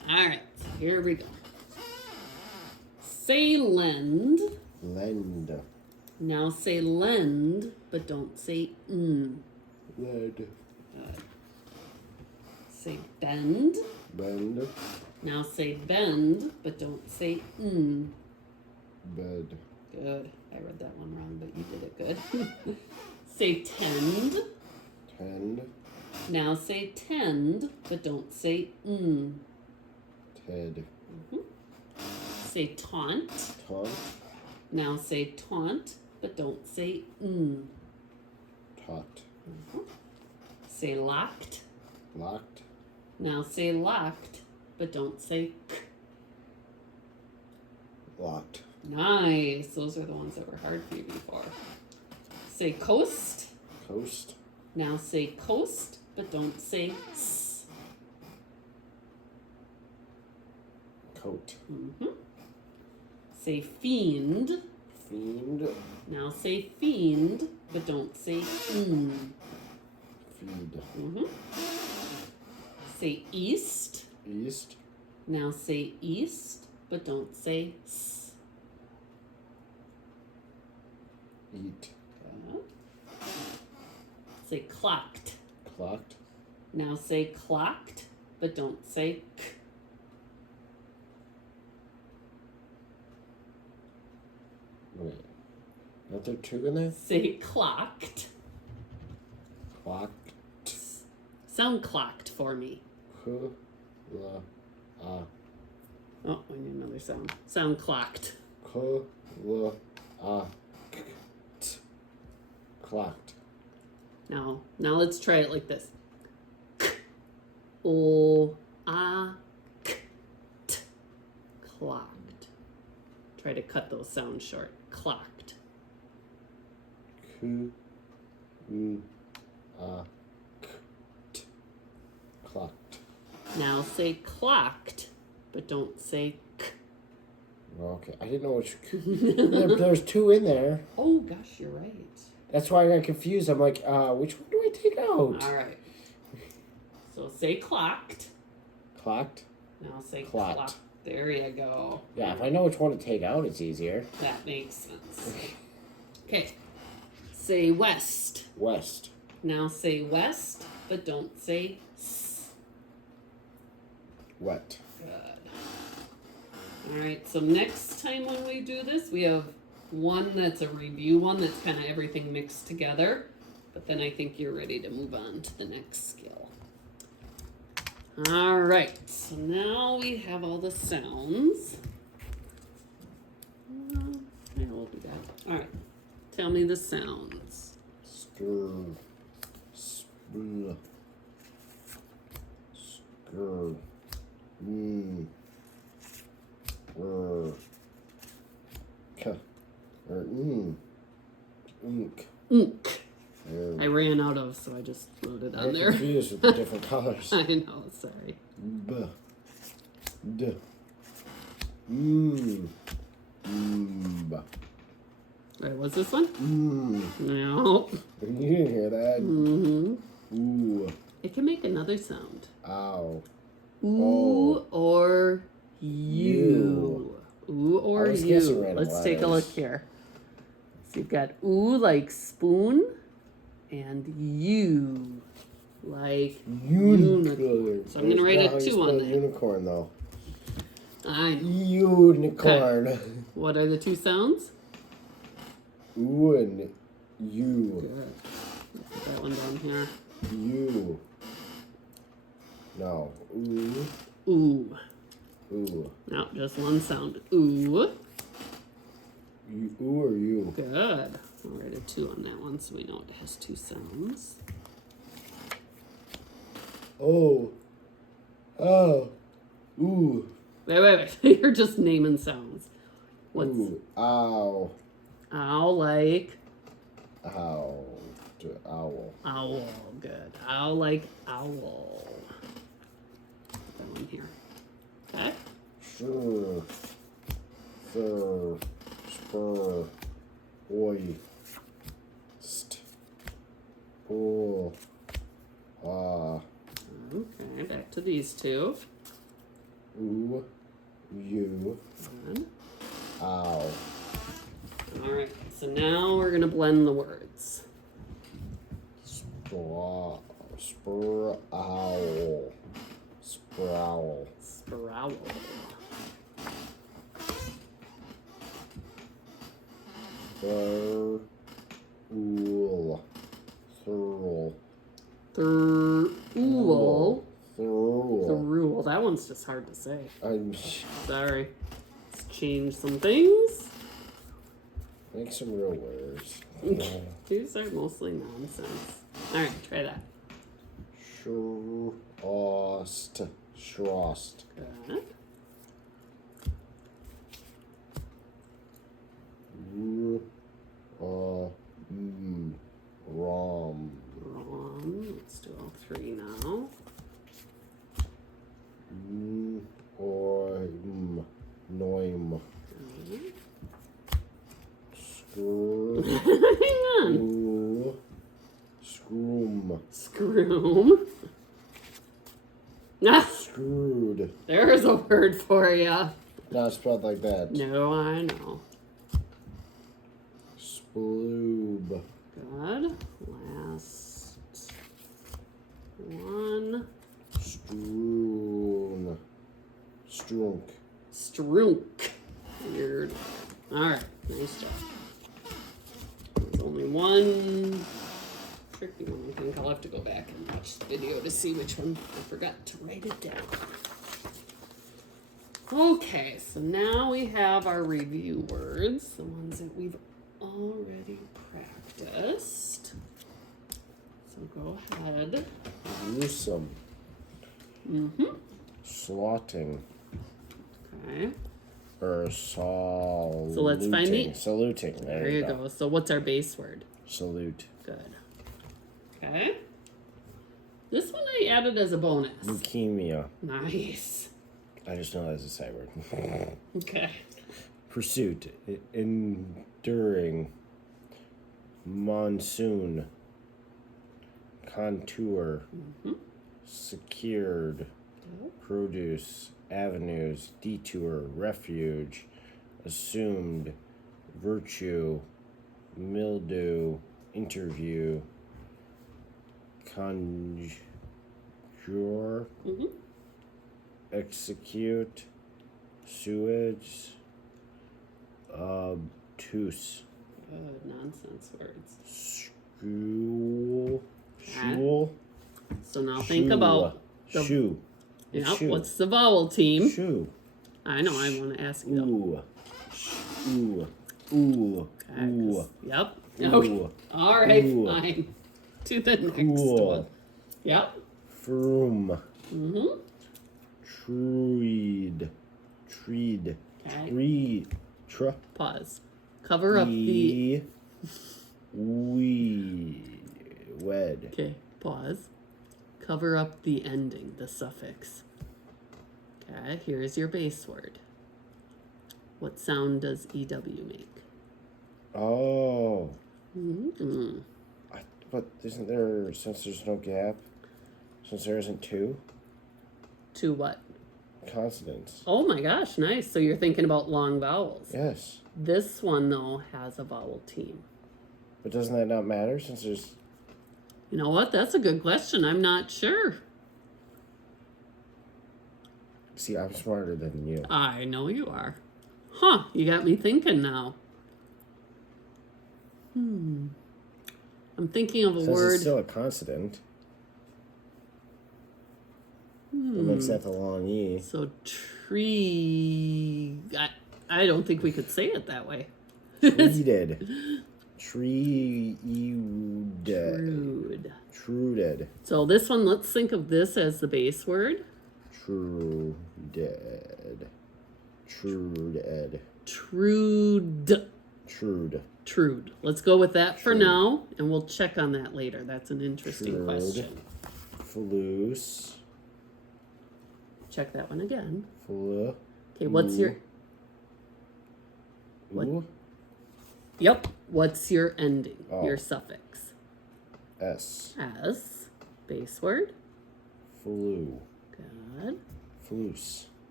All right, so here we go. Say lend. Lend. Now say lend, but don't say Lend. Good. Say bend. Bend. Now say bend, but don't say Bed. Good. I read that one wrong, but you did it good. Say tend. Tend. Now say tend, but don't say Ted. Say taunt. Taunt. Now say taunt, but don't say Taught. Say locked. Locked. Now say locked, but don't say k. Locked. Nice. Those are the ones that were hard for you before. Say coast. Coast. Now say coast, but don't say s. Coat. Say fiend. Fiend. Now say fiend, but don't say Feed. Say east. East. Now say east, but don't say s. Eat. Say clocked. Clocked. Now say clocked, but don't say k. Wait. Aren't there two in there? Say clocked. Clocked. Sound clocked for me. La. Oh, we need another sound. Sound clocked. La. Clocked. Now let's try it like this. K, o, a, k, t. Clocked. Try to cut those sounds short. Clocked. Clocked. Now say clocked, but don't say k. Okay, I didn't know which. There's two in there. Oh gosh, you're right. That's why I got confused. I'm like, which one do I take out? All right. So say clocked. Clocked. Now say Clocked. clocked. There you go. Yeah, if I know which one to take out, it's easier. That makes sense. Okay. Say west. West. Now say west, but don't say s. Wet. Good. All right. So next time when we do this, we have one that's a review one that's kind of everything mixed together. But then I think you're ready to move on to the next skill. All right. So now we have all the sounds. Yeah, we'll do that. All right. Tell me the sounds. Stir. Spr. Skr. K. Unk. Unk. And I ran out of, so I just wrote it on I'm there. confused with the different colors. I know, sorry. B. D. B. Wait, what's this one? No. You didn't hear that. Ooh. It can make another sound. Ow. Ooh or you. Ooh or I was guessing you. random Let's take a look letters. here. So you've got ooh like spoon and you like unicorn. So I'm going to write a 2 on there. Unicorn, though. I know. Unicorn. What are the two sounds? Ooh and you. Good. Put that one down here. You. No. Ooh. Ooh. Ooh. No, just one sound. Ooh. You, ooh or you? Good. I'll write a 2 on that one so we know it has 2 sounds. Oh. Oh. Ooh. Wait. You're just naming sounds. What's Ooh. Ow. ow like? Ow. Owl. Owl. Good. Owl like owl. Put that one here. Okay. Sure. Sir. Spur. Oi. St. Pull. Ah. Okay, back to these two. Ooh. You. Good. Ow. All right. So now we're gonna blend the words. Sprowl. Sprowl. Sprowl. Thurl. Thurl. Thurl. Thurl. Thurl. That one's just hard to say. I'm Sorry. Let's change some things. make some real words. These are mostly nonsense. All right, try that. Shrost. Shrost. Good. Rom. Let's do all three now. Noim. Good. Screw. Hang on. Scroom. Scroom. Ah, Screwed. there's a word for ya. Not spelled like that. No, I know. Sploob. Good. Last one. Stroon. Strunk. Strunk. Weird. Alright, nice job. There's only one tricky one, I think. I'll have to go back and watch the video to see which one. I forgot to write it down. Okay, so now we have our review words, the ones that we've already practiced. So go ahead. Gruesome. Slotting. Okay. Or saluting. So let's find the- Saluting. There you go. So what's our base word? Salute. Good. Okay. This one I added as a bonus. Leukemia. Nice. I just know that's a sight word. Okay. Pursuit. Enduring. Monsoon. Contour. Secured. Produce. Avenues. Detour. Refuge. Assumed. Virtue. Mildew. Interview. Conjure. Execute. Sewage. Obtuse. Good. Nonsense words. School. Shul. So now think about the. Shoe. Yep. Shoe. What's the vowel team? Shoe. I know. I want to ask you. Ooh. Ooh. Ooh. Okay, Ooh. Yep. Ooh. Okay. All right. Ooh. Fine. To the next Cool. one. Yep. Froom. Mm-hmm. Treed. Okay. Tree. Pause. Cover up the. Wed. Okay. Pause. Cover up the ending, the suffix. Okay. Here's your base word. What sound does EW make? Oh. Mm-hmm. But isn't there, since there's no gap, since there isn't two To what? consonants? Oh my gosh, nice. So you're thinking about long vowels. Yes. This one, though, has a vowel team. But doesn't that not matter since there's... You know what? That's a good question. I'm not sure. See, I'm smarter than you. I know you are. Huh, you got me thinking now. I'm thinking of a Since word. it's still a consonant. What makes that the long E? So tree. I don't think we could say it that way. Treated. Treed. Rude. Truded. So this one, let's think of this as the base word. Truded. Truded. Trude. Trude. Trude. Let's go with that for Trude. now, and we'll check on that later. That's an interesting Trude. question. Floose. Check that one again. Flu. Okay, what's your... What? Ooh. Yep. What's your ending? Oh. Your suffix. S. As. Base word. Flu. Good. Floose.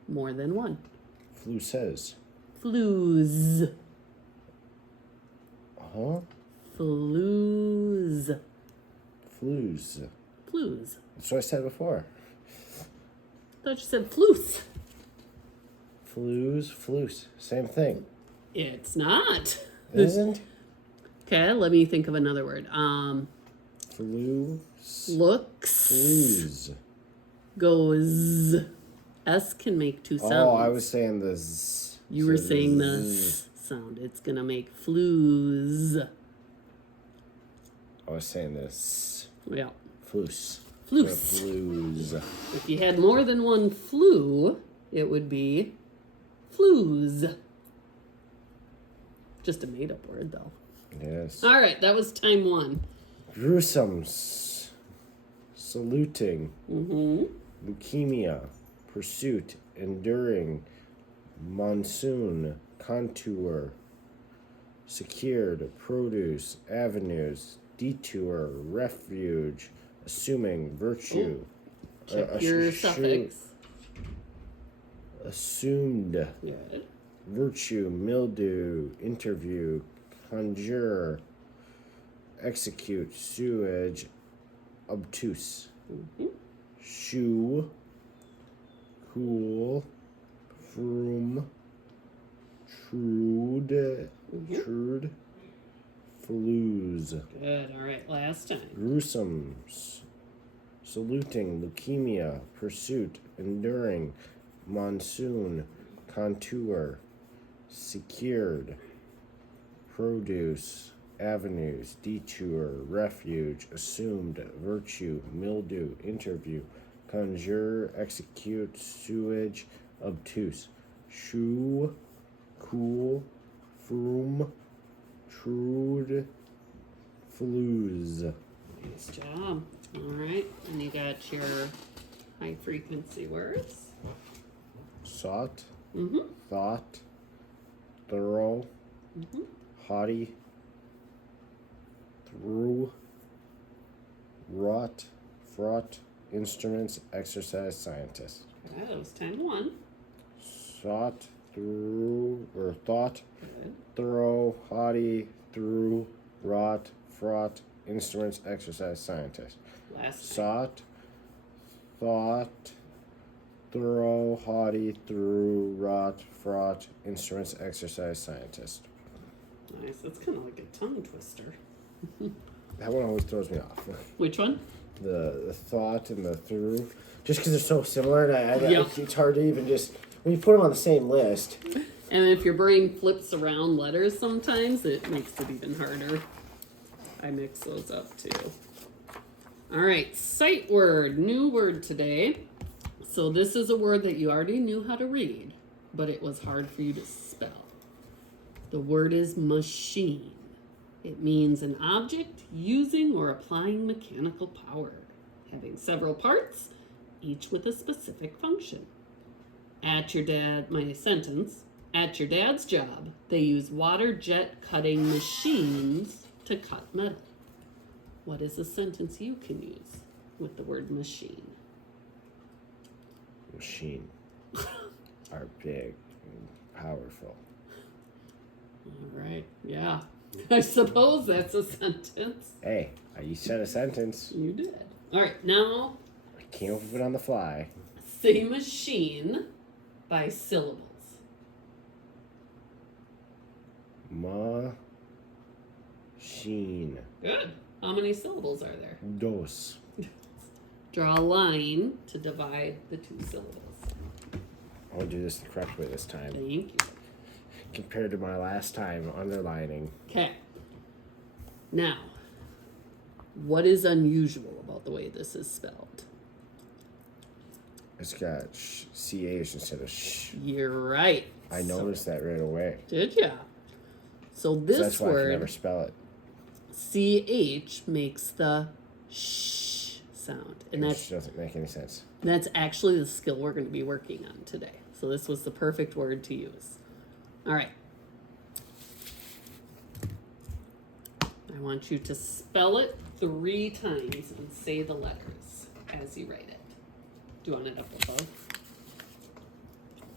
More than one. Flu says. Flues. Huh? Flues. Flues. Flues. That's what I said before. Thought you said floose. Flues, flus. Same thing. It's not. It isn't? Okay, let me think of another word. Flus. Looks. Flues. Goes. S can make two sounds. Oh, I was saying the z. You were So saying the z. s sound. It's gonna make flues. I was saying this. Yeah. Flus. Floose. Flues. If you had more than one flu, it would be flues. Just a made up word, though. Yes. All right, that was time one. Gruesomes. Saluting. Mm-hmm. Leukemia. Pursuit. Enduring. Monsoon. Contour. Secured. Produce. Avenues. Detour. Refuge. Assuming. Virtue. Check your suffix. Assumed. Good. Virtue. Mildew. Interview. Conjure. Execute. Sewage. Obtuse. Mm-hmm. Shoe. Cool. Froom. Trude. Trude. Flues. Good. All right, last time. Gruesomes. Saluting. Leukemia. Pursuit. Enduring. Monsoon. Contour. Secured. Produce. Avenues. Detour. Refuge. Assumed. Virtue. Mildew. Interview. Conjure. Execute. Sewage. Obtuse. Shoe. Cool. Froom. Trude. Flues. Nice job. All right, and you got your high frequency words. Sought. Mm-hmm. Thought. Thorough. Mm-hmm. Haughty. Through. Wrought. Fraught. Instruments. Exercise. Scientist. Okay, that was time one. Sought. Through. Or thought. Good. Thorough. Haughty. Through. Wrought. Fraught. Instruments. Exercise. Scientist. Last time. Sought. Thought. Thorough. Haughty. Through. Wrought. Fraught. Instruments. Exercise. Scientist. Nice. That's kind of like a tongue twister. That one always throws me off. Which one? The thought and the through, just because they're so similar, and Yeah. it's hard to even just when you put them on the same list. And if your brain flips around letters sometimes, it makes it even harder. I mix those up too. All right, sight word, new word today. So this is a word that you already knew how to read, but it was hard for you to spell. The word is machine. It means an object using or applying mechanical power, having several parts, each with a specific function. At your dad's job, they use water jet cutting machines to cut metal. What is a sentence you can use with the word machine? Machine are big and powerful. All right, yeah. I suppose that's a sentence. Hey, you said a sentence. You did. All right, now I came up with it on the fly. say machine by syllables. Machine. Good. How many syllables are there? Dos. Draw a line to divide the two syllables. I'll do this the correct way this time, Thank you. compared to my last time underlining. Okay. Now, what is unusual about the way this is spelled? It's got CH instead of sh. You're right. I noticed that right away. Did ya? So this So that's why I can never word, spell it. CH, makes the sh sound. And Which doesn't make any sense. that's actually the skill we're going to be working on today. So this was the perfect word to use. All right. I want you to spell it 3 times and say the letters as you write it. Do you want it up above?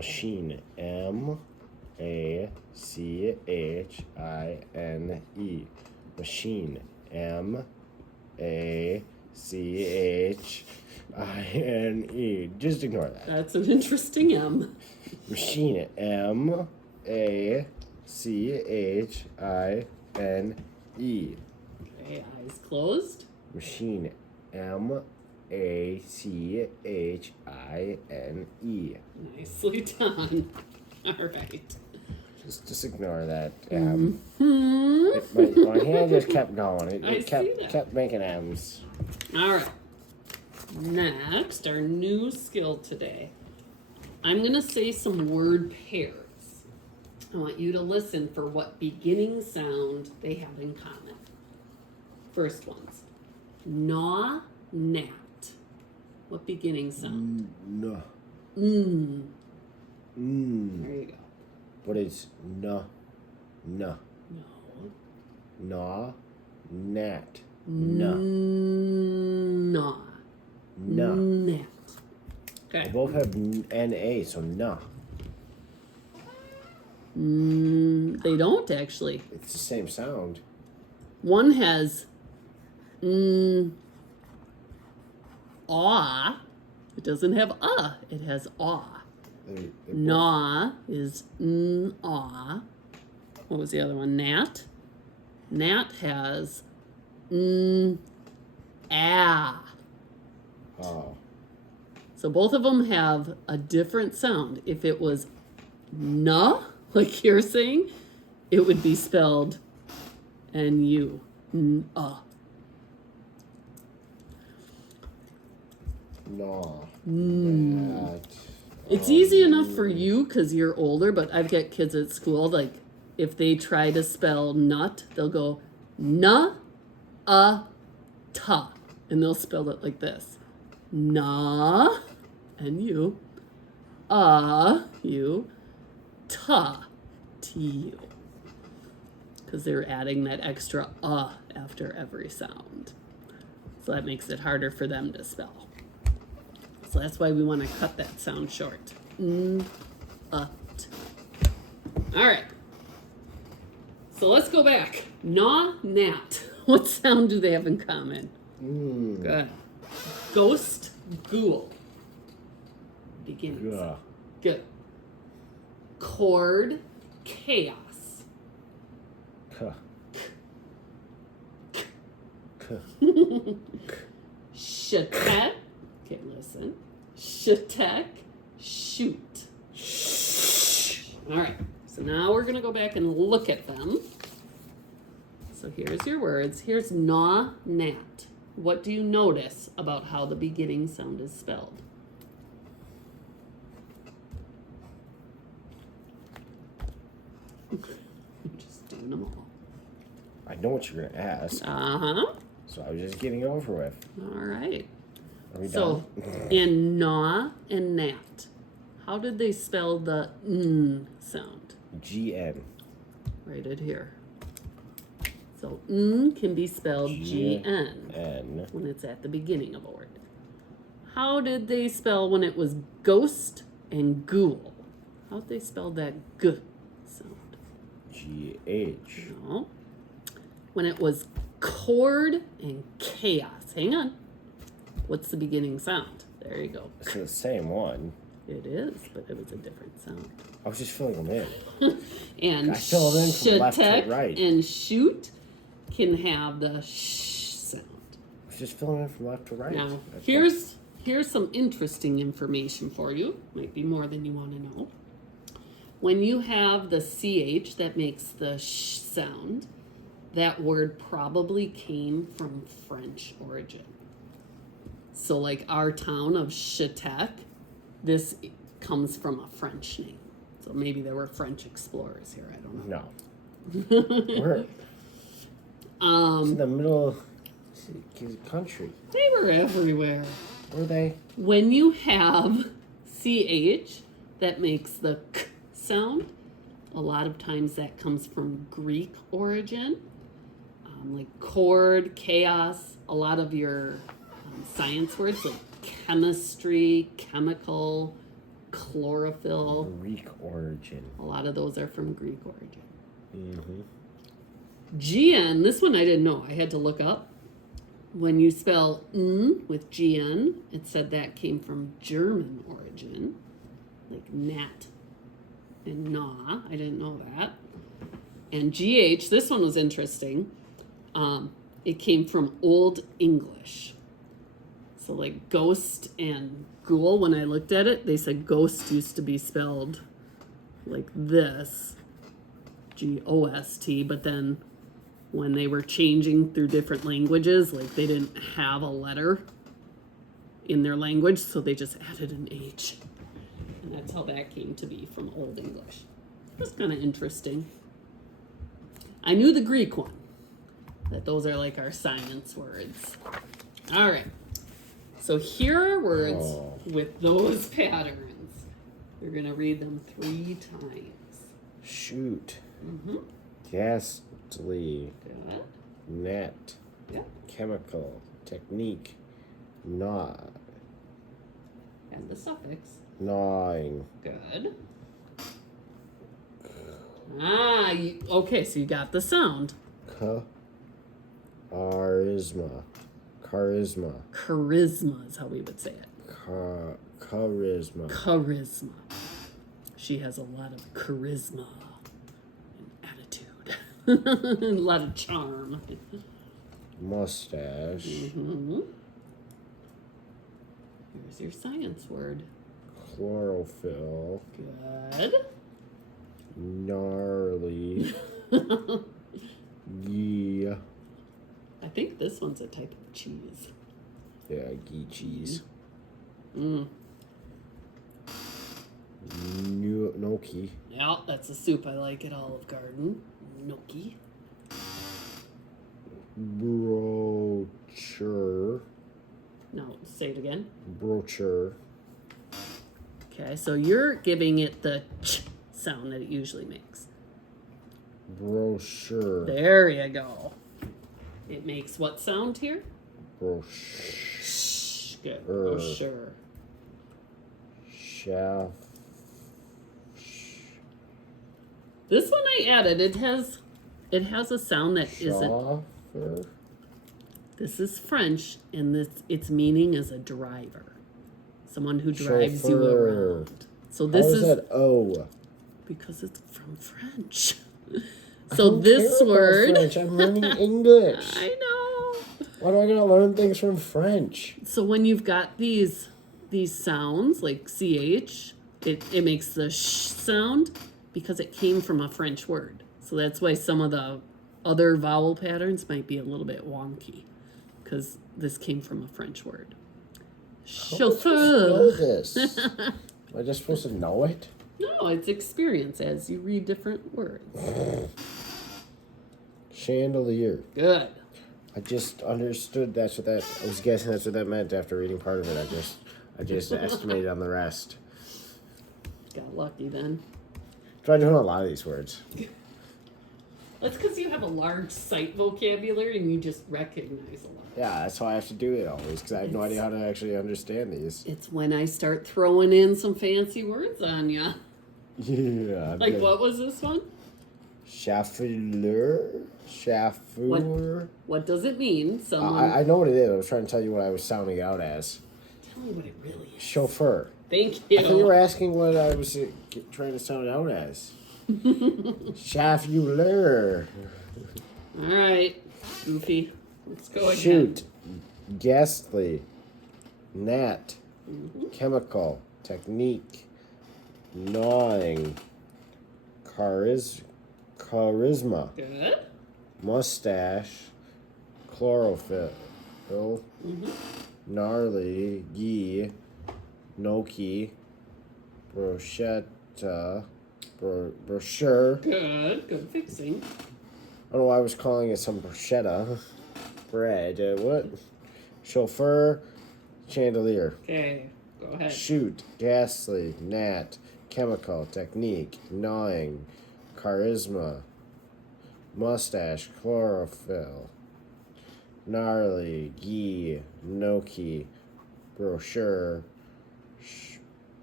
Machine. M-A-C-H-I-N-E. Machine. M-A-C-H-I-N-E. Just ignore that. That's an interesting M. Machine. M-A-C-H-I-N-E. Okay, eyes closed. Machine. M-A-C-H-I-N-E. Nicely done. All right. Just ignore that. Hmm. My hand just kept going. I It see that. kept making M's. All right. Next, our new skill today. I'm going to say some word pairs. I want you to listen for what beginning sound they have in common. First ones. Gnaw, gnat. What beginning sound? No. Mm. Mm. There you go. What is no? No. No. Gnaw. Gnat. No. Gnaw. No. Gnat. They Okay. both have N-A, so no. They don't actually. It's the same sound. One has aw. It doesn't have it has aw. They both- Gnaw is aw. What was the other one? Gnat. Gnat has ah. Oh. So both of them have a different sound. If it was na, like you're saying, it would be spelled N-U. N-A. No. Mm. Gnat. It's easy enough for you because you're older, but I've got kids at school, like, if they try to spell nut, they'll go na, ta, and they'll spell it like this. Na, N-U, U, ta, T-U. Because they're adding that extra after every sound. So that makes it harder for them to spell. So that's why we want to cut that sound short. T. All right. So let's go back. Gnaw, gnat. What sound do they have in common? Good. Ghost, ghoul. Beginnings. Yeah. Good. Chord, chaos. K. K. Shatek. Okay, listen. Shatek, shoot. All right. So now we're going to go back and look at them. So here's your words. Here's gnaw, gnat. What do you notice about how the beginning sound is spelled? I'm just doing them all. I know what you're gonna ask, Uh-huh. so I was just getting it over with. All right. Are we So done? in gnaw and gnat, how did they spell the n sound? G-N. Write it here. So n can be spelled G-N N. when it's at the beginning of a word. How did they spell when it was ghost and ghoul? How'd they spell that g sound? G-H. No. When it was chord and chaos. Hang on. What's the beginning sound? There you go. It's the same one. It is, but it was a different sound. I was just filling them in. And I fill them in from left to shatek right. and shoot can have the sh sound. I was just filling in from left to right. Now, That's here's some interesting information for you. Might be more than you want to know. When you have the CH that makes the sh sound, that word probably came from French origin. So like our town of Shatek, this comes from a French name. So maybe there were French explorers here, I don't know. No. We're it's in the middle of the country. They were everywhere. Were they? When you have CH that makes the k sound, a lot of times that comes from Greek origin, like chord, chaos, a lot of your science words like chemistry, chemical, chlorophyll. Greek origin. A lot of those are from Greek origin. Mm-hmm. GN, this one I didn't know. I had to look up. When you spell N with GN, it said that came from German origin, like gnat and gnaw. I didn't know that. And GH, this one was interesting. It came from Old English. So like ghost and ghoul, when I looked at it, they said ghost used to be spelled like this, G-O-S-T, but then when they were changing through different languages, like they didn't have a letter in their language, so they just added an H. And that's how that came to be from Old English. It was kind of interesting. I knew the Greek one, that those are like our science words. All right. So here are words with those patterns. We're going to read them 3 times. Shoot. Mm-hmm. Ghastly. Good. Net. Yep. Chemical. Technique. Gnaw. And the suffix. Gnawing. Good. Okay, so you got the sound. Charisma. Charisma. Charisma is how we would say it. Charisma. Charisma. She has a lot of charisma and attitude. A lot of charm. Mustache. Mm-hmm. Here's your science word. Chlorophyll. Good. Gnarly. Yeah. I think this one's a type of cheese. Yeah, ghee cheese. Mm. Gnocchi. Yeah, that's a soup I like at Olive Garden. Gnocchi. Brochure. No, say it again. Brochure. Okay, so you're giving it the ch sound that it usually makes. Brochure. There you go. It makes what sound here? Brochure. Shh. Good. Brochure. Shaft. This one I added. It has a sound that isn't. Chauffeur. This is French, and its meaning is a driver, someone who drives you Chauffeur. around. So this How is that O? because it's from French. So this care about word. French. I'm learning English. I know. Why do I gotta learn things from French? So when you've got these sounds like CH, it makes the sh sound because it came from a French word. So that's why some of the other vowel patterns might be a little bit wonky because this came from a French word. How am I supposed to know Chauffeur. this? Am I just supposed to know it? No, it's experience as you read different words. Chandelier. Good. I just understood I was guessing that's what that meant after reading part of it. I just estimated on the rest. Got lucky then. Try doing a lot of these words. That's because you have a large sight vocabulary and you just recognize a lot. Yeah, that's why I have to do it always, because I have no idea how to actually understand these. It's when I start throwing in some fancy words on ya. Yeah. Like, what was this one? Chauffeur? Chauffeur? What does it mean? Someone. I know what it is. I was trying to tell you what I was sounding out as. Tell me what it really is. Chauffeur. Thank you. I thought you were asking what I was trying to sound out as. Chauffeur. All right, Goofy. Let's go again. Shoot. Ghastly. Gnat. Chemical. Technique. Gnawing. Charisma. Good. Mustache. Chlorophyll. Gnarly. Ghee. Gnocchi. Bruschetta. Brochure. Good. Good fixing. I don't know why I was calling it some bruschetta. Bread. What? Chauffeur. Chandelier. Okay. Go ahead. Shoot. Ghastly. Gnat. Chemical. Technique. Gnawing. Charisma. Mustache. Chlorophyll. Gnarly. Ghee. Gnocchi. Brochure.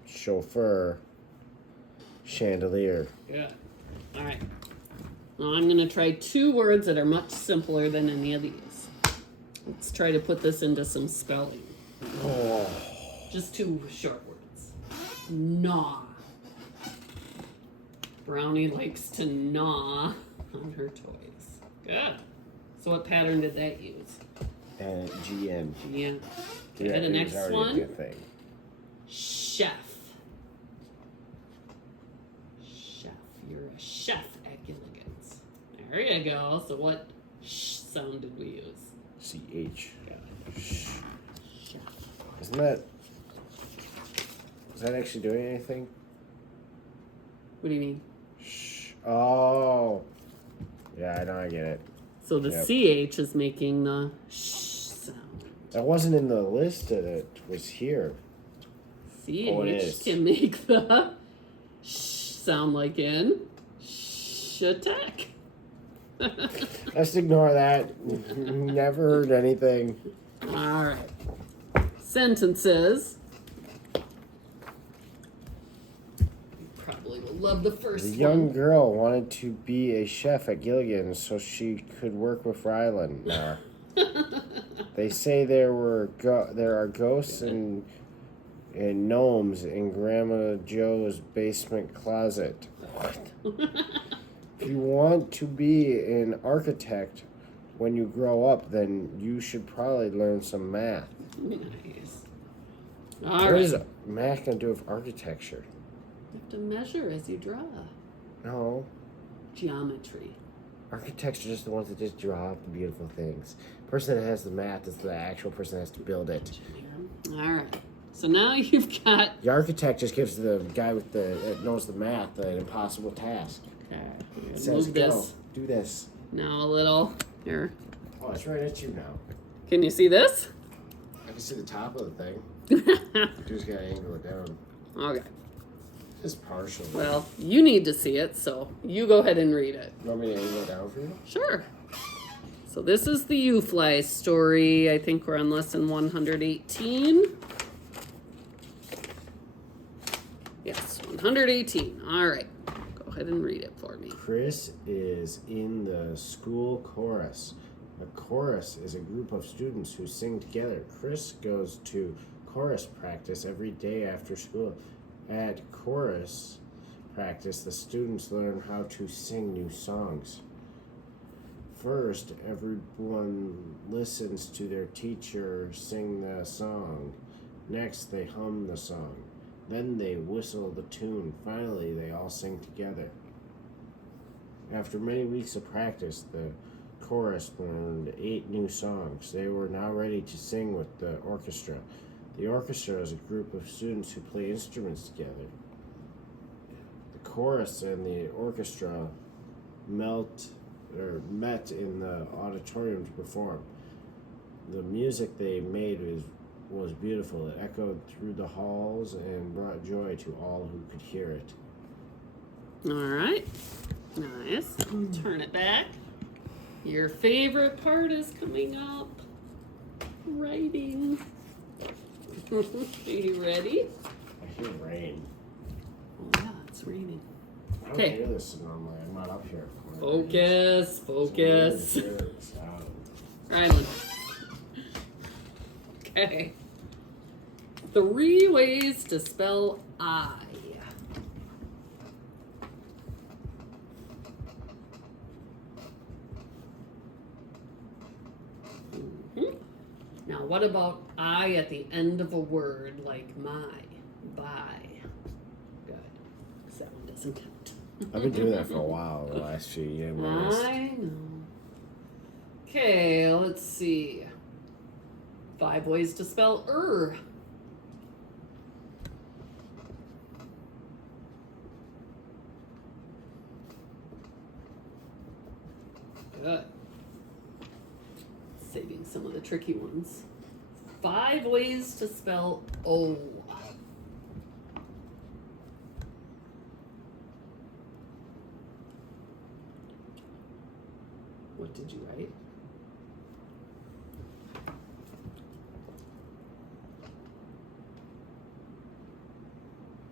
chauffeur, chandelier. Good. All right. Now I'm going to try 2 words that are much simpler than any of these. Let's try to put this into some spelling. Oh, Just 2 short words. Gnaw. Brownie likes to gnaw on her toys. Good. So what pattern did that use? GN. Yeah. Yeah, Okay, the it was next already a one. good thing. Chef. Chef. You're a chef at Gilligan's. There you go. So what sound did we use? CH. Chef. Isn't that? Is that actually doing anything? What do you mean? Oh. Yeah, I know. I get it. So the Yep. CH is making the sound. That wasn't in the list that it was here. CH Oh, it is. can make the sound like in attack. Let's ignore that. Never heard anything. All right. Sentences. You probably will love the first The young one. girl wanted to be a chef at Gilligan's so she could work with Ryland. Nah. They say there are ghosts and gnomes in Grandma Joe's basement closet. If you want to be an architect when you grow up, then you should probably learn some math. Nice. All What right. is math going to do with architecture? You have to measure as you draw. No. Geometry. Architects are just the ones that just draw up the beautiful things. The person that has the math is the actual person that has to build it. All right. So now you've got. The architect just gives the guy with that knows the math an impossible task. Okay. It says, Move go, this do this. now a little. Here. Oh, it's right at you now. Can you see this? I can see the top of the thing. Just gotta angle it down. Okay. Just partial. Well, you need to see it, so you go ahead and read it. You want me to angle it down for you? Sure. So this is the U-Fly story. I think we're on lesson 118. Yes, 118. All right. Go ahead and read it for me. Chris is in the school chorus. A chorus is a group of students who sing together. Chris goes to chorus practice every day after school. At chorus practice, the students learn how to sing new songs. First, everyone listens to their teacher sing the song. Next, they hum the song. Then they whistle the tune. Finally, they all sing together. After many weeks of practice, the chorus learned 8 new songs. They were now ready to sing with the orchestra. The orchestra is a group of students who play instruments together. The chorus and the orchestra met in the auditorium to perform. The music they made was beautiful. It echoed through the halls and brought joy to all who could hear it. All right. Nice. Turn it back. Your favorite part is coming up. Writing. Are you ready? I hear rain. Oh, yeah, it's raining. I don't Okay. hear this normally. I'm not up here. Focus, focus. It's a weird sound. Ryland. Okay. 3 ways to spell I. Mhm. Now, what about I at the end of a word, like my, by? Good. Sound doesn't count. I've been doing that for a while, the last few years. I know. Okay, let's see. 5 ways to spell Good. Saving some of the tricky ones. 5 ways to spell O. What did you write?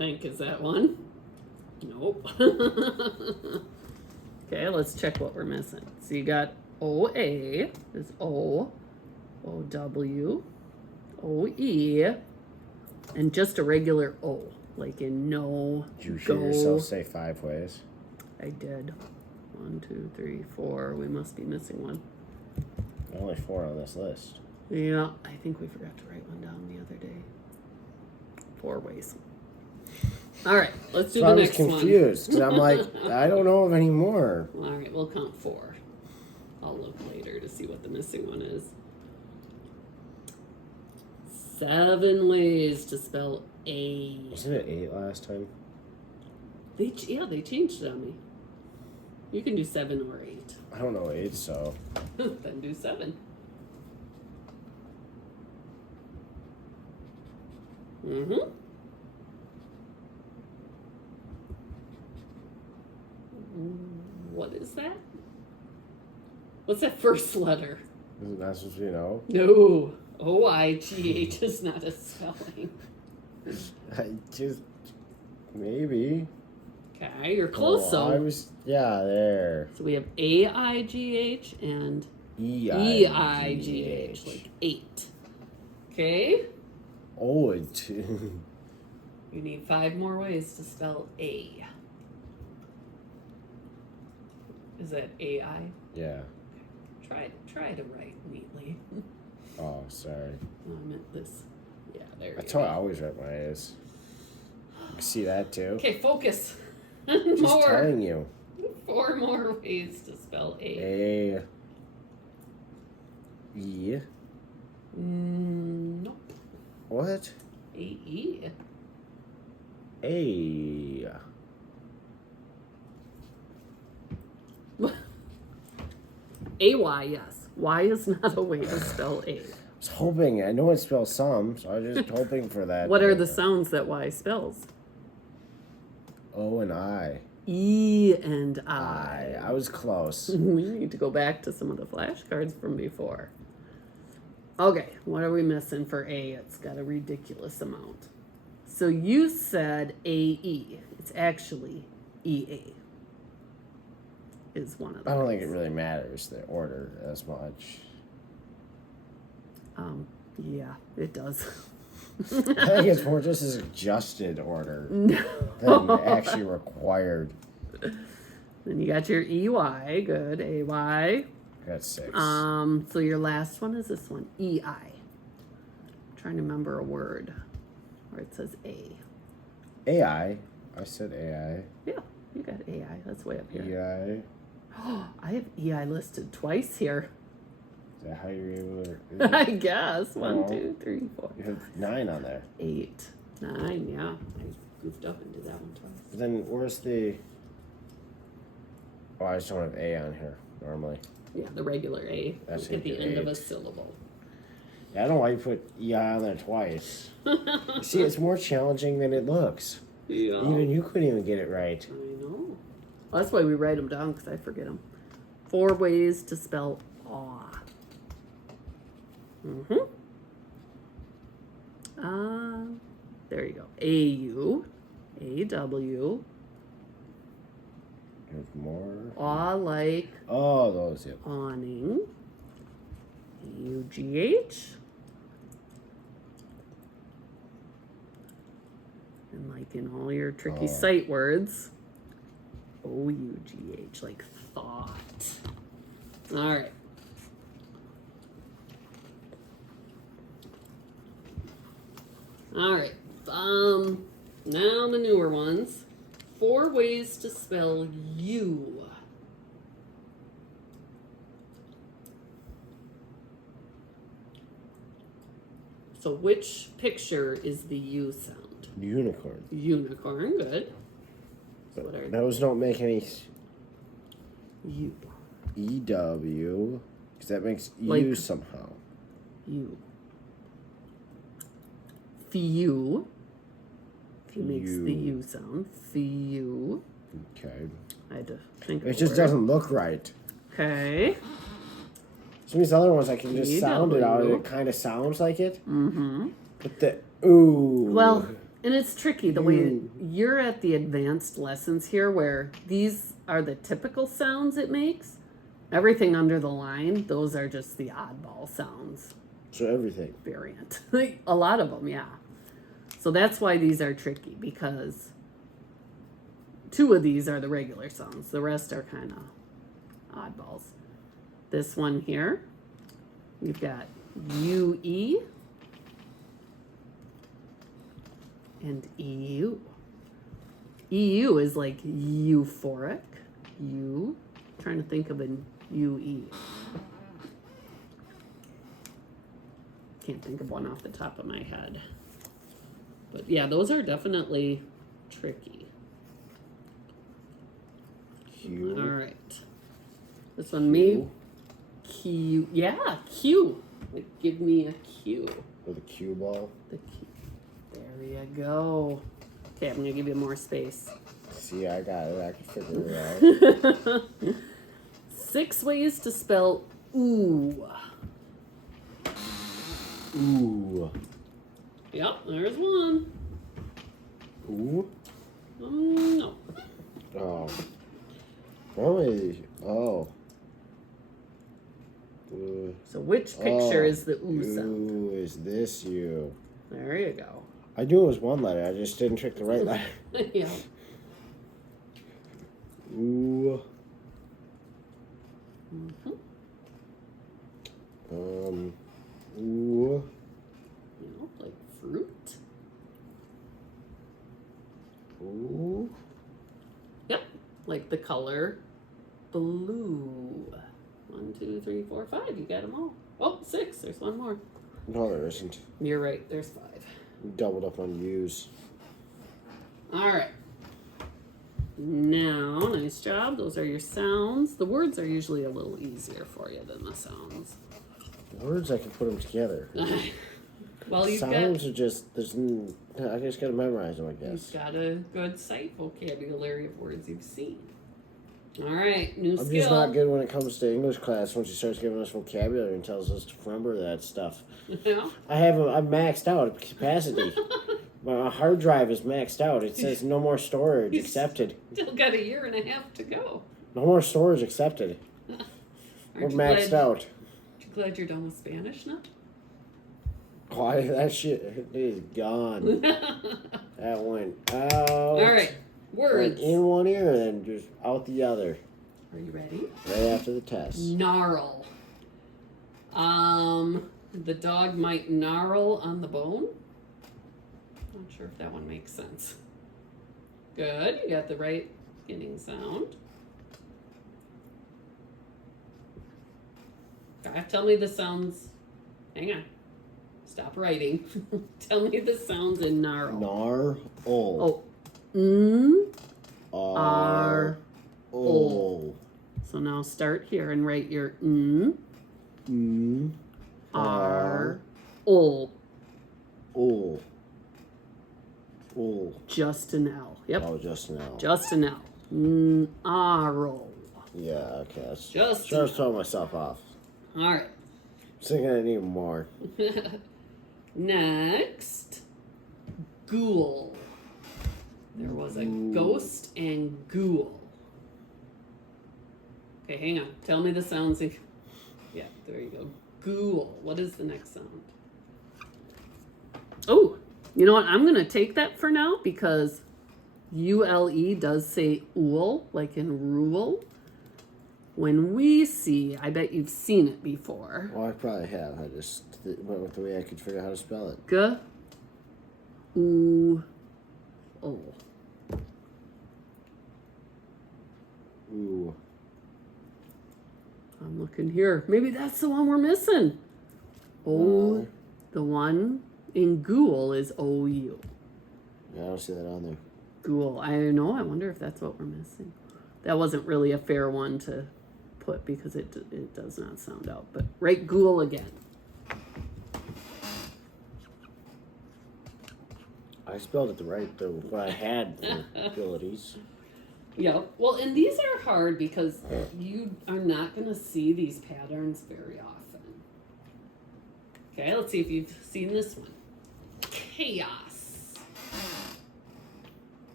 think. Is that one? Nope. Okay, let's check what we're missing. So you got OA is O, OW, OE, and just a regular O, like in no, Did you go. hear yourself say 5 ways? I did. 1, 2, 3, 4. We must be missing one. Only 4 on this list. Yeah, I think we forgot to write one down the other day. 4 ways. All right, let's do So the I was next one. confused because I'm like, I don't know of any more. All right, we'll count 4. I'll look later to see what the missing one is. 7 ways to spell A. Wasn't it 8 last time? They changed it on me. You can do 7 or 8. I don't know 8, so. Then do 7. Mm-hmm. What is that? What's that first letter? Isn't that supposed to be no? No. OIGH is not a spelling. I just. Maybe. Okay, you're close I though. was. Yeah, there. So we have AIGH and EIGH, like 8. Okay? Oh, it. You need 5 more ways to spell A. Is that AI? Yeah. Try to write neatly. Oh, sorry. No, I meant this. Yeah, there I you told I go. always write my A's. You can see that too. Okay, focus. Just More. telling you. 4 more ways to spell A. A. E. Nope. What? A-E. A. A-Y, yes. Y is not a way to spell A. I was hoping. I know it spells some, so I was just hoping for that. What are the sounds that Y spells? O and I. E and I. I was close. We need to go back to some of the flashcards from before. Okay, what are we missing for A? It's got a ridiculous amount. So you said AE. It's actually EA. Is one of I them. don't think it really matters the order as much. Yeah, it does. I think it's more just as adjusted order No. than actually required. Then you got your EY, good. AY. That's 6. So your last one is this one, EI. Trying to remember a word where it says A. AI. I said AI. Yeah, you got AI. That's way up here. EI. I have EI listed twice here. Is that how you're able to? I guess. 1, Oh. 2, 3, 4, You have 9 on there. 8, 9. Yeah, I goofed up and did that one twice. But then where's the? Oh, I just don't have A on here normally. Yeah, the regular A That's at the into end of a 8. syllable. Yeah, I don't know why you put EI on there twice. See, it's more challenging than it looks. Yeah. Even you couldn't even get it right. I know. Well, that's why we write them down, because I forget them. 4 ways to spell awe. There you go. A-U, A-W, There's more. awe like Oh, those. Yep. awning, U-G-H, and like in all your tricky sight words, O-U-G-H, like thought. All right. All right. Now the newer ones. 4 ways to spell you. So which picture is the U sound? Unicorn. Unicorn, good. So what are Those don't make any. you? EW. Because that makes Like- U somehow. You. Few. Makes the You. U sound. Few. Okay. I had to think of It a just word. doesn't look right. Okay. Some of these other ones I can just sound it out and EW. it kind of sounds like it. Mm-hmm. But the ooh. Well, And it's tricky the way you're at the advanced lessons here, where these are the typical sounds it makes. Everything under the line, those are just the oddball sounds So everything. variant. A lot of them, yeah. So that's why these are tricky, because 2 of these are the regular sounds. The rest are kind of oddballs. This one here, you've got UE and EU. EU is like euphoric. Trying to think of an UE. Can't think of one off the top of my head. But yeah, those are definitely tricky. Q. All right. This one, me. Q. Yeah, Q. Like, give me a Q. With a cue ball. The Q. There you go. Okay, I'm gonna give you more space. See, I got it. I can figure it out. 6 ways to spell ooh. Ooh. Yep, there's one. Ooh. No. Oh. Oh. So which picture is the ooh sound? Ooh, is this you? There you go. I knew it was one letter. I just didn't trick the right letter. Yeah. Ooh. Mm-hmm. Ooh. You know, like fruit. Ooh. Yep, like the color blue. 1, 2, 3, 4, 5. You got them all. Oh, 6. There's one more. No, there isn't. You're right. There's 5. Doubled up on U's. All right. Now, nice job. Those are your sounds. The words are usually a little easier for you than the sounds. Words, I can put them together. Well, Sounds are just, I just gotta memorize them, I you've guess. got a good sight vocabulary of words you've seen. All right, new skill. I'm just not good when it comes to English class once he starts giving us vocabulary and tells us to remember that stuff. Yeah. I'm maxed out at capacity. My hard drive is maxed out. It says no more storage accepted. Still got 1.5 years to go. No more storage accepted. We're Aren't you maxed glad, out. aren't you glad you're done with Spanish now? Why, that shit is gone. That went out. All right, words. Went in one ear and then just out the other. Are you ready? Right after the test. Gnarl. The dog might gnarl on the bone. Not sure if that one makes sense. Good, you got the right beginning sound. Okay, tell me the sounds. Hang on. Stop writing. Tell me the sounds in gnarl. Nar. Oh. R. O. So now start here and write your R. O. O. Just an L. Yep. Oh, just an L. Just an L. Gnarl. Yeah, okay. That's Just sure, I was throwing myself off. All right. I was thinking I need more. Next, ghoul. There was a ghost and ghoul. Okay, hang on. Tell me the sounds. Yeah, there you go. Ghoul. What is the next sound? Oh, you know what? I'm going to take that for now because ULE does say ool, like in rule. When we see, I bet you've seen it before. Well, I probably have. I just went with the way I could figure out how to spell it. G, oo, o. Ooh. I'm looking here. Maybe that's the one we're missing. O, the one in ghoul is OU. Yeah, I don't see that on there. Ghoul. I know. I wonder if that's what we're missing. That wasn't really a fair one to put because it does not sound out. But write ghoul again. I spelled it right, though, what I had for abilities. Yeah. Well, and these are hard because you are not going to see these patterns very often. Okay, let's see if you've seen this one. Chaos.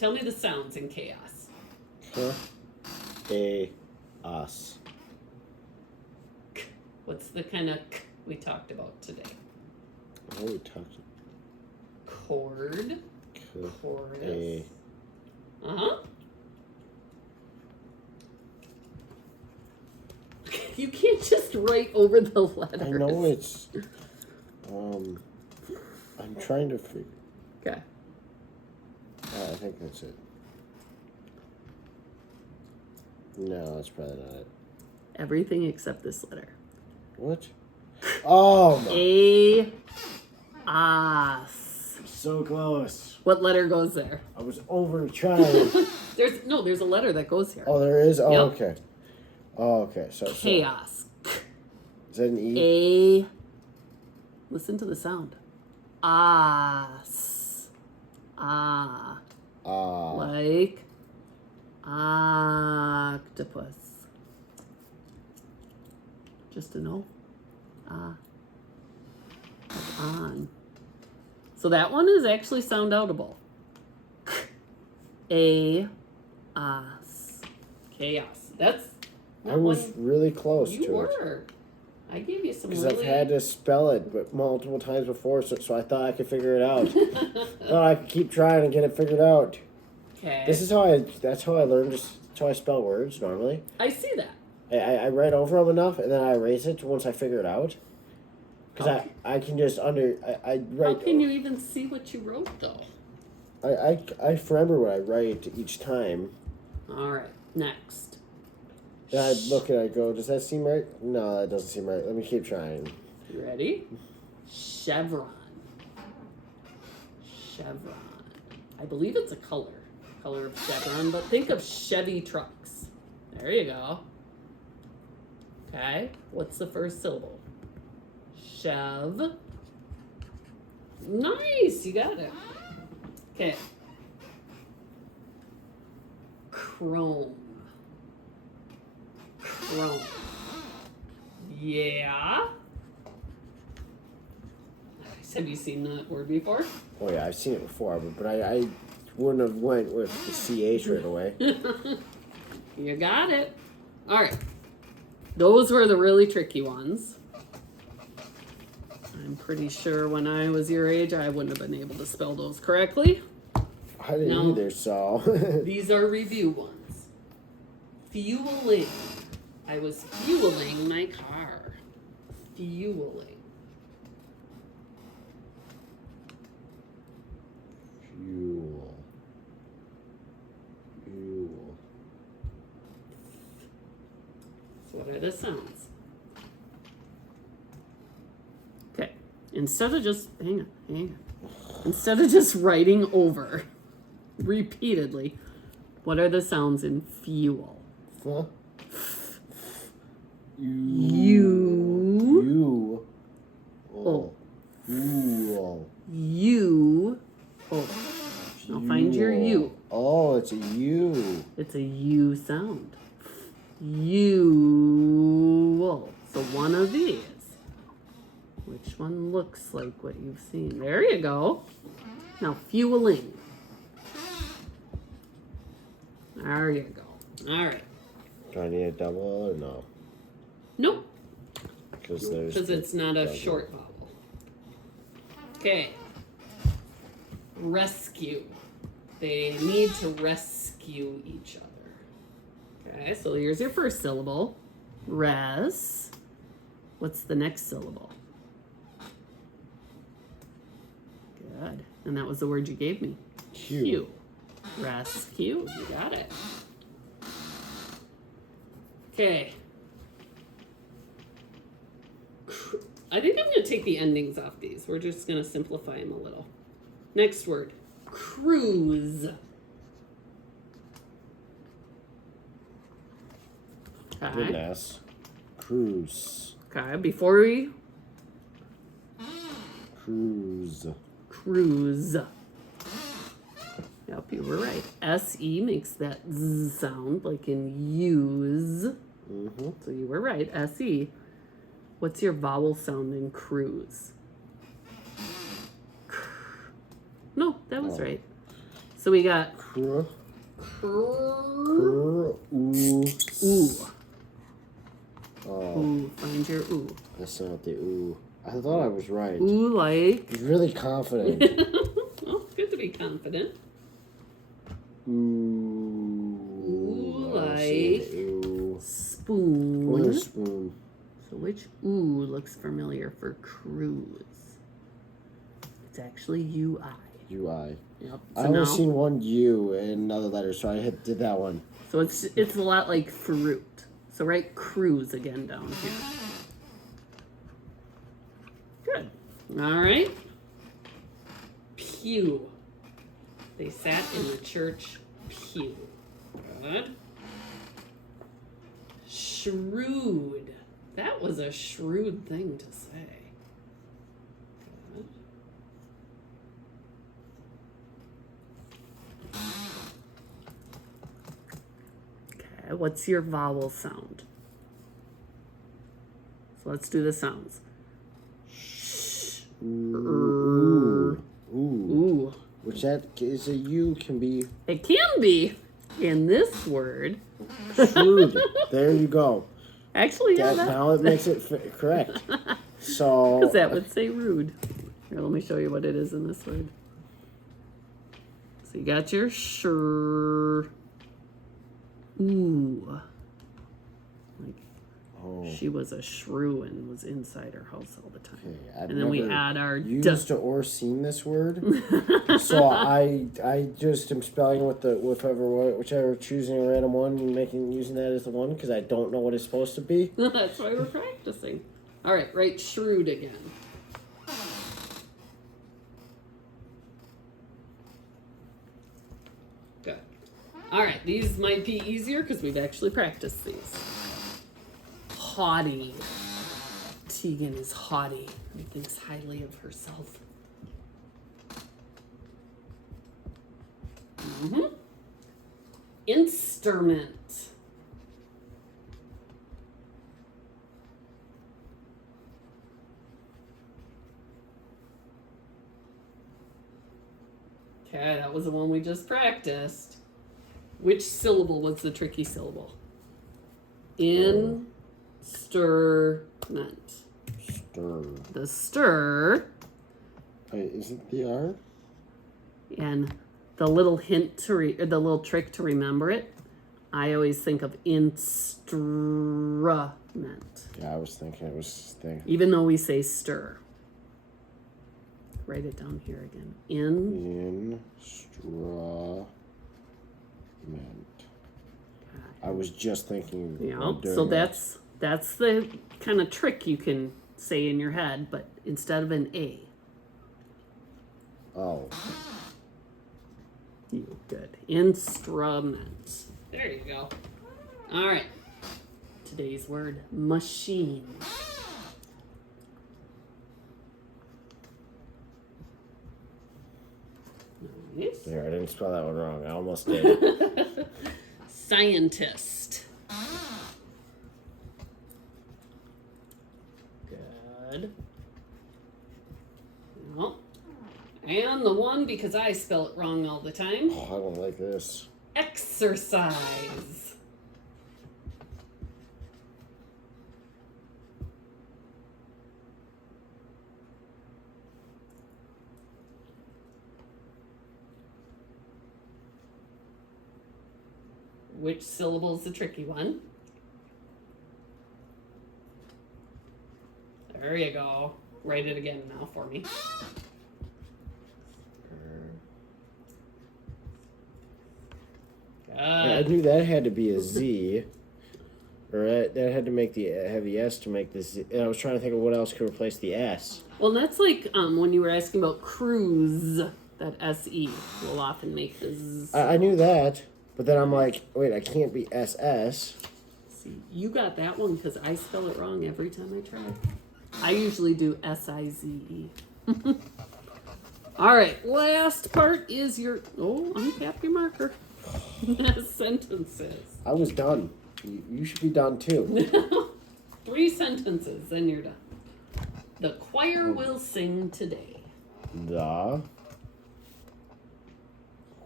Tell me the sounds in chaos. Chaos. What's the kind of k we talked about today? Oh, we talked. Chord. Chorus. Uh-huh. You can't just write over the letters. I know it's. I'm trying to figure. Okay. I think that's it. No, that's probably not it. Everything except this letter. What? Oh my! As. So close. What letter goes there? I was over trying. There's a letter that goes here. Oh, there is. Oh, Yep. okay. Oh, okay. So Chaos. is that an E? Listen to the sound. As. Ah. Like octopus. Just a no. Like on. So that one is actually sound outable. As. Chaos. That's. I was really close You to it. were. I gave you some Because really. I've had to spell it but multiple times before, so I thought I could figure it out. Thought I could keep trying and get it figured out. Okay. That's how I learned. That's how I spell words normally. I see that. I write over them enough and then I erase it once I figure it out. Because I can just I write. How can you even see what you wrote though? I remember what I write each time. All right. Next. Then I look and I go, does that seem right? No, that doesn't seem right. Let me keep trying. You ready? Chevron. Chevron. I believe it's a color of chevron, but think of Chevy trucks. There you go. Okay. What's the first syllable? Chev. Nice. You got it. Okay. Chrome. Chrome. Yeah. Have you seen that word before? Oh yeah, I've seen it before, but I wouldn't have went with the CH right away. You got it. All right. Those were the really tricky ones. I'm pretty sure when I was your age, I wouldn't have been able to spell those correctly. I didn't No. either, so. These are review ones. Fueling. I was fueling my car. Fueling. Fuel. So what are the sounds? Okay. Instead of just hang on. Instead of just writing over repeatedly, what are the sounds in fuel? Huh? You. Oh. You. You. Oh. Now find your U. Oh, it's a U. It's a U sound. You. So one of these. Which one looks like what you've seen? There you go. Now fueling. There you go. All right. Do I need a double or no? Nope. Because it's not a short vowel. Okay. Rescue. They need to rescue each other. Okay, so here's your first syllable. Res. What's the next syllable? Good. And that was the word you gave me. Q. Rescue. You got it. Okay. I think I'm going to take the endings off these. We're just going to simplify them a little. Next word. Cruise. Good Okay. S. Cruise. Okay. Before we Cruise. cruise. Yep, you were right. S-E makes that Z sound like in use. Mm-hmm. So you were right. S-E. What's your vowel sound in cruise? No, that was Oh. right. So we got Cr. ooh. Oh, Ooh, find your ooh. that's not the ooh. I thought I was right. Ooh, like. He's really confident. Well, it's good to be confident. Ooh. Ooh, I see like. the ooh. Spoon. Where's spoon? So which ooh looks familiar for cruise? It's actually UI. UI. Yep. I So only now, seen one U in another letter, so I did that one. so it's a lot like fruit. So write cruise again down here. Good. All right. Pew. They sat in the church pew. Good. Shrewd. That was a shrewd thing to say. Good. Okay, what's your vowel sound? So let's do the sounds. Ooh. Ooh. Ooh. Which that is a U can be It can be in this word. shrewd. There you go. Actually, yeah, That, now it makes it correct. So because that would say rude. Here, let me show you what it is in this word. So you got your sure. Ooh. Like oh, she was a shrew and was inside her house all the time. okay. I've And then we never add our used or seen this word. So I just am spelling with the whichever choosing a random one and using that as the one because I don't know what it's supposed to be. That's why we're practicing. All right, write shrewd again. Good. All right, these might be easier because we've actually practiced these. Haughty. Tegan is haughty and thinks highly of herself. Instrument. Okay, that was the one we just practiced. Which syllable was the tricky syllable? Instrument. Stir. The stir. Wait, is it the R? And the little hint to the little trick to remember it, I always think of instrument, Yeah, I was thinking it was thing. even though we say stir. Write it down here again. Instrument. I was just thinking. Yeah. doing So that. that's the kind of trick you can say in your head, but instead of an A. Oh. Good. Instrument. There you go. All right. Today's word, machine. Nice. There, I didn't spell that one wrong. I almost did. Scientist. Good. Well, and the one, because I spell it wrong all the time, Oh, I don't like this. exercise. Which syllable is the tricky one? There you go. Write it again now for me. I Good. knew that had to be a Z. Or that had to make the have the S to make this. And I was trying to think of what else could replace the S. Well, that's like when you were asking about cruise, that SE will often make the Z. I knew that, but then I'm like, wait, I can't be SS. See, you got that one because I spell it wrong every time I try. I usually do SIZE. All right, last part is your uncap your marker. Sentences. I was done. You should be done too. 3 sentences, then you're done. The choir will sing today. The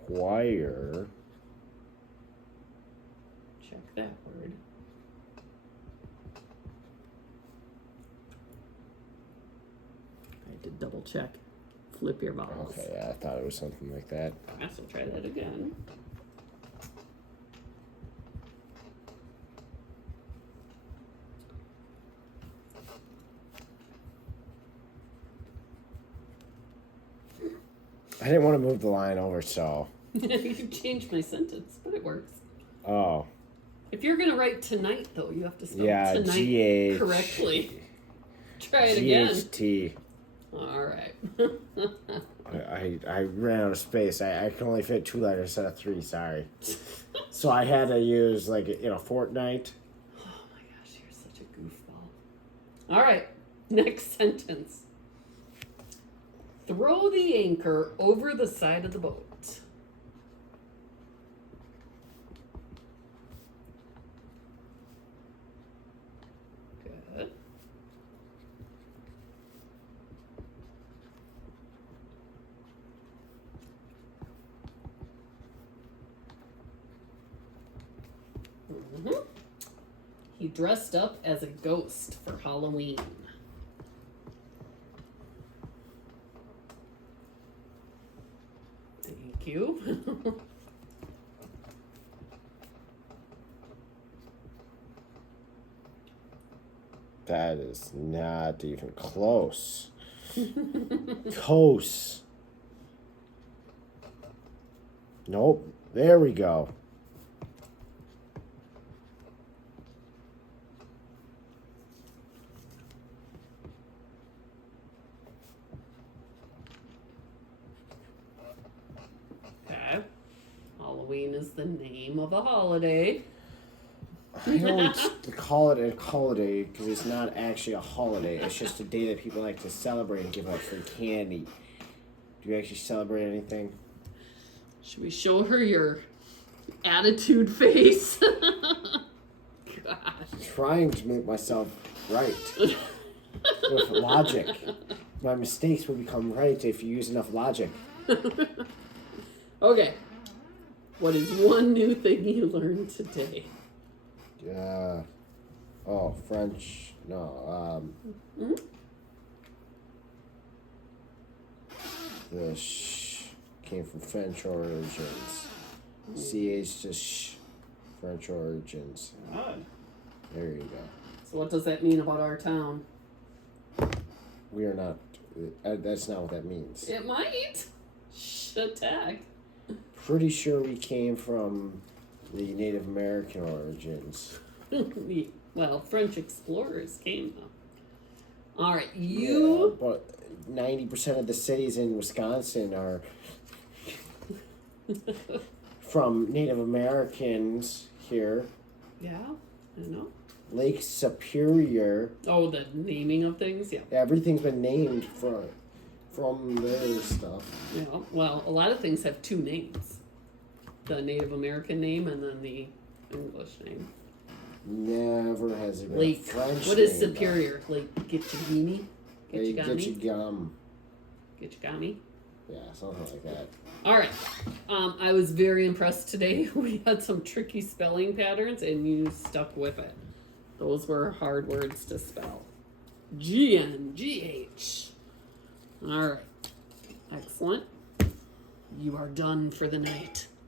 require. Check that word. I had to double check. Flip your vowels. Okay, yeah, I thought it was something like that. I will try that again. I didn't want to move the line over, so. You changed my sentence, but it works. Oh. If you're gonna write tonight, though, you have to spell Yeah, tonight G-H. correctly. Try it again. G-H-T. All right. I ran out of space. I can only fit 2 letters instead of 3, sorry. So I had to use, like, fortnight. Oh my gosh, you're such a goofball. All right, next sentence. Throw the anchor over the side of the boat. Good. He dressed up as a ghost for Halloween. Thank you. That is not even close. Close. Nope. There we go. Okay. Halloween is the name of a holiday. I don't call it a holiday because it's not actually a holiday. It's just a day that people like to celebrate and give out free candy. Do you actually celebrate anything? Should we show her your attitude face? Gosh. Trying to make myself right with logic. My mistakes will become right if you use enough logic. Okay. What is one new thing you learned today? French. No, the sh came from French origins. CH to sh, French origins. Odd. There you go. So what does that mean about our town? We are not. That's not what that means. It might. Attack. Pretty sure we came from the Native American origins. Well, French explorers came though. All right, you. Yeah, but 90% of the cities in Wisconsin are from Native Americans here. Yeah, I know. Lake Superior. Oh, the naming of things. Yeah. Everything's been named from their stuff. Yeah. Well, a lot of things have two names: the Native American name and then the English name. Never has it been Lake. a French What is name, Superior? Lake Gitchigami? though. Gitchigam. Gitchigami? Yeah, something like that. All right. I was very impressed today. We had some tricky spelling patterns, and you stuck with it. Those were hard words to spell. GNGH. All right. Excellent. You are done for the night.